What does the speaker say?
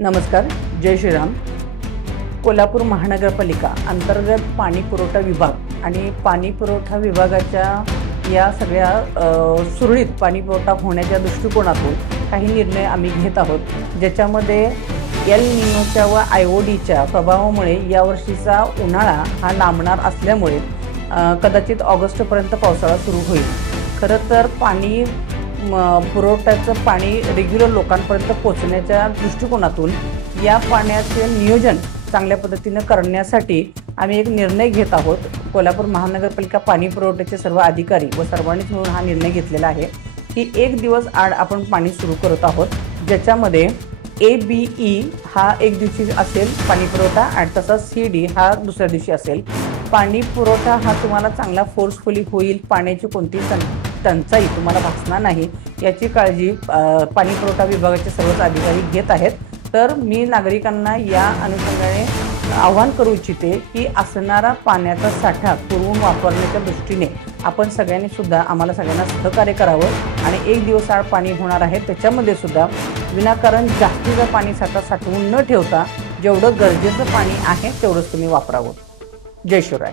नमस्कार, जय श्रीराम. कोल्हापूर महानगरपालिका अंतर्गत पाणी पुरवठा विभाग आणि पाणी पुरवठा विभागाच्या या सगळ्या सुरळीत पाणी पुरवठा होण्याच्या दृष्टिकोनातून काही निर्णय आम्ही घेत आहोत, ज्याच्यामध्ये एल निनोच्या व आयओडीच्या प्रभावामुळे यावर्षीचा उन्हाळा हा लांबणार असल्यामुळे कदाचित ऑगस्टपर्यंत पावसाळा सुरू होईल. खरं तर पाणी पुरवठ्याचं पाणी रेग्युलर लोकांपर्यंत पोहोचण्याच्या दृष्टिकोनातून या पाण्याचे नियोजन चांगल्या पद्धतीनं करण्यासाठी आम्ही एक निर्णय घेत आहोत. कोल्हापूर महानगरपालिका पाणी पुरवठ्याचे सर्व अधिकारी व सर्वांनीच मिळून हा निर्णय घेतलेला आहे की एक दिवस आड आपण पाणी सुरू करत आहोत, ज्याच्यामध्ये ABE हा एक दिवशी असेल पाणी पुरवठा आणि तसाच CD हा दुसऱ्या दिवशी असेल. पाणी पुरवठा हा तुम्हाला चांगला फोर्सफुली होईल, पाण्याची कोणतीही टंचाई तुम्हाला भासणार नाही याची काळजी पाणी पुरवठा विभागाचे सर्वच अधिकारी घेत आहेत. तर मी नागरिकांना या अनुषंगाने आवाहन करू इच्छिते की असणारा पाण्याचा साठा पुरवून वापरण्याच्या दृष्टीने आपण सगळ्यांनी सुद्धा आम्हाला सगळ्यांना सहकार्य करावं आणि एक दिवस आड पाणी होणार आहे त्याच्यामध्ये सुद्धा विनाकारण जास्तीचा पाणी साठवून न ठेवता जेवढं गरजेचं पाणी आहे तेवढंच तुम्ही वापरावं. जय शिवराय.